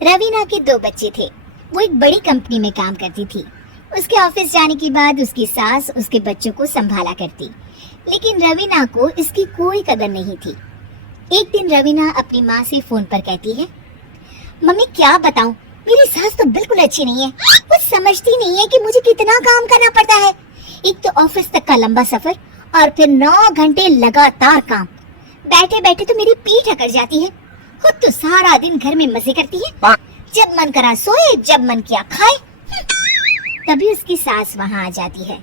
रवीना के 2 बच्चे थे। वो एक बड़ी कंपनी में काम करती थी। उसके ऑफिस जाने के बाद उसकी सास उसके बच्चों को संभाला करती, लेकिन रवीना को इसकी कोई कदर नहीं थी। एक दिन रवीना अपनी माँ से फोन पर कहती है, मम्मी क्या बताऊं, मेरी सास तो बिल्कुल अच्छी नहीं है। वो समझती नहीं है कि मुझे कितना काम करना पड़ता है। एक तो ऑफिस तक का लंबा सफर और फिर 9 घंटे लगातार काम। बैठे बैठे तो मेरी पीठ अकड़ जाती है। खुद तो सारा दिन घर में मजे करती है, जब मन करा सोए, जब मन किया खाए। तभी उसकी सास वहाँ आ जाती है।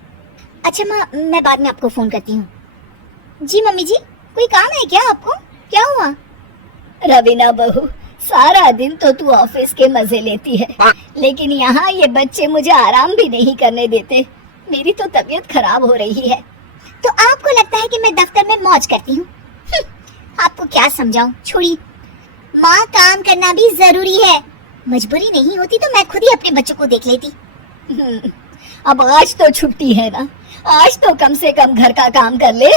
अच्छा माँ, मैं बाद में आपको फोन करती हूँ। जी मम्मी जी, कोई काम है क्या आपको? क्या हुआ? रवीना बहू, सारा दिन तो तू ऑफिस के मजे लेती है, लेकिन यहाँ ये बच्चे मुझे आराम भी नहीं करने देते। मेरी तो तबीयत खराब हो रही है। तो आपको लगता है कि मैं दफ्तर में मौज करती हूँ? आपको क्या समझाऊं, छोड़ी। माँ, काम करना भी जरूरी है। मजबूरी नहीं होती तो मैं खुद ही अपने बच्चों को देख लेती। अब आज तो छुट्टी है ना, आज तो कम से कम घर का काम कर ले।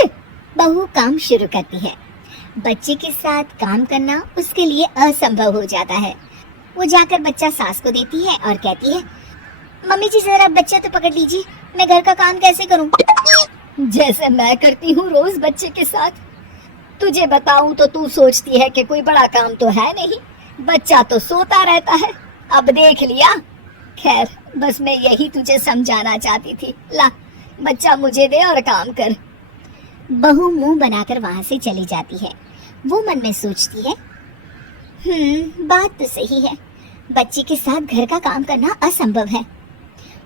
बहू काम शुरू करती है। बच्चे के साथ काम करना उसके लिए असंभव हो जाता है। वो जाकर बच्चा सास को देती है और कहती है, मम्मी जी जरा बच्चा तो पकड़ लीजिए, मैं घर का काम कैसे करूं? जैसे मैं करती हूँ रोज बच्चे के साथ। तुझे बताऊं तो तू सोचती है कि कोई बड़ा काम तो है नहीं, बच्चा तो सोता रहता है। अब देख लिया। खैर, बस मैं यही तुझे समझाना चाहती थी। ला, बच्चा मुझे दे और काम कर। बहू मुंह बनाकर वहां से चली जाती है। वो मन में सोचती है, बात तो सही है, बच्चे के साथ घर का काम करना असंभव है।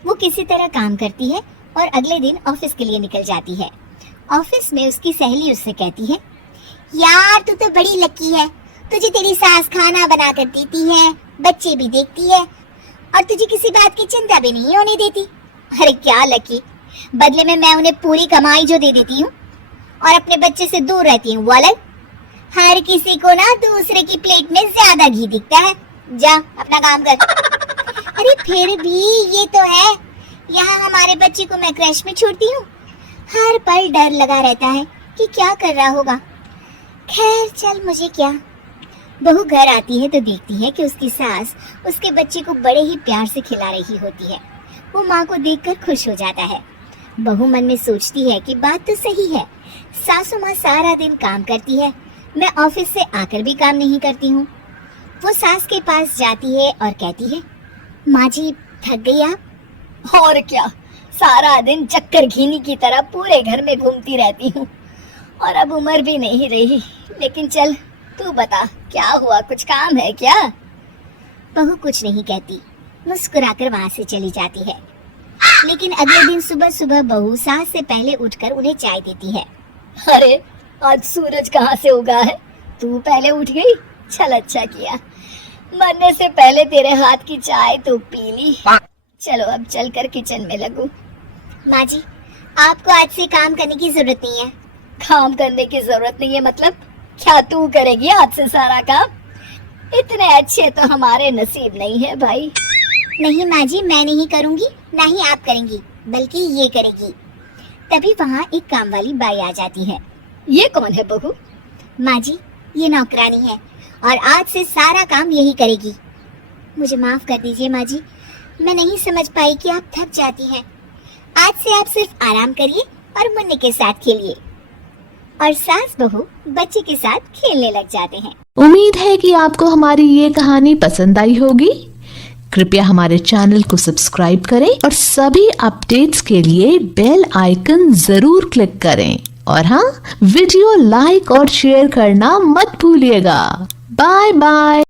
वो किसी तरह काम करती है और अगले दिन ऑफिस के लिए निकल जाती है। ऑफिस में उसकी सहेली उससे कहती है, यार तू तो बड़ी लकी है, तुझे तेरी सास खाना बना कर देती है, बच्चे भी देखती है और तुझे किसी बात की चिंता भी नहीं होने देती। अरे क्या लकी, बदले में मैं उन्हें पूरी कमाई जो दे देती हूँ और अपने बच्चे से दूर रहती हूँ। वो अलग। हर किसी को ना दूसरे की प्लेट में ज्यादा घी दिखता है। जा अपना काम कर। अरे फिर भी ये तो है, यहाँ हमारे बच्चे को मैं क्रैश में छोड़ती हूँ, हर पल डर लगा रहता है कि क्या कर रहा होगा। खैर चल, मुझे क्या। बहू घर आती है तो देखती है कि उसकी सास उसके बच्चे को बड़े ही प्यार से खिला रही होती है। वो माँ को देखकर खुश हो जाता है। बहू मन में सोचती है कि बात तो सही है, सासू माँ सारा दिन काम करती है, मैं ऑफिस से आकर भी काम नहीं करती हूँ। वो सास के पास जाती है और कहती है, माँ जी थक गई आप? और क्या, सारा दिन चक्कर घीनी की तरह पूरे घर में घूमती रहती हूँ और अब उम्र भी नहीं रही। लेकिन चल तू बता, क्या हुआ, कुछ काम है क्या? बहू कुछ नहीं कहती, मुस्कुराकर वहाँ से चली जाती है। लेकिन अगले दिन सुबह सुबह बहू सास से पहले उठकर उन्हें चाय देती है। अरे आज सूरज कहाँ से उगा है, तू पहले उठ गई? चल अच्छा किया, मरने से पहले तेरे हाथ की चाय तो पी ली। चलो अब चलकर किचन में लगूं। माँ जी, आपको आज से काम करने की जरूरत नहीं है। काम करने की जरूरत नहीं है मतलब? क्या तू करेगी आज से सारा काम? इतने अच्छे तो हमारे नसीब नहीं है भाई। नहीं माँ जी, मैं नहीं करूँगी, ना ही आप करेंगी, बल्कि ये करेगी। तभी वहाँ एक काम वाली बाई आ जाती है। ये कौन है बहू? माँ जी, ये नौकरानी है और आज से सारा काम यही करेगी। मुझे माफ कर दीजिए माँ जी, मैं नहीं समझ पाई कि आप थक जाती हैं। आज से आप सिर्फ आराम करिए और मुन्ने के साथ खेलिए। और सास बहू बच्चे के साथ खेलने लग जाते हैं। उम्मीद है कि आपको हमारी ये कहानी पसंद आई होगी। कृपया हमारे चैनल को सब्सक्राइब करें और सभी अपडेट्स के लिए बेल आइकन जरूर क्लिक करें। और हाँ, वीडियो लाइक और शेयर करना मत भूलिएगा। Bye bye.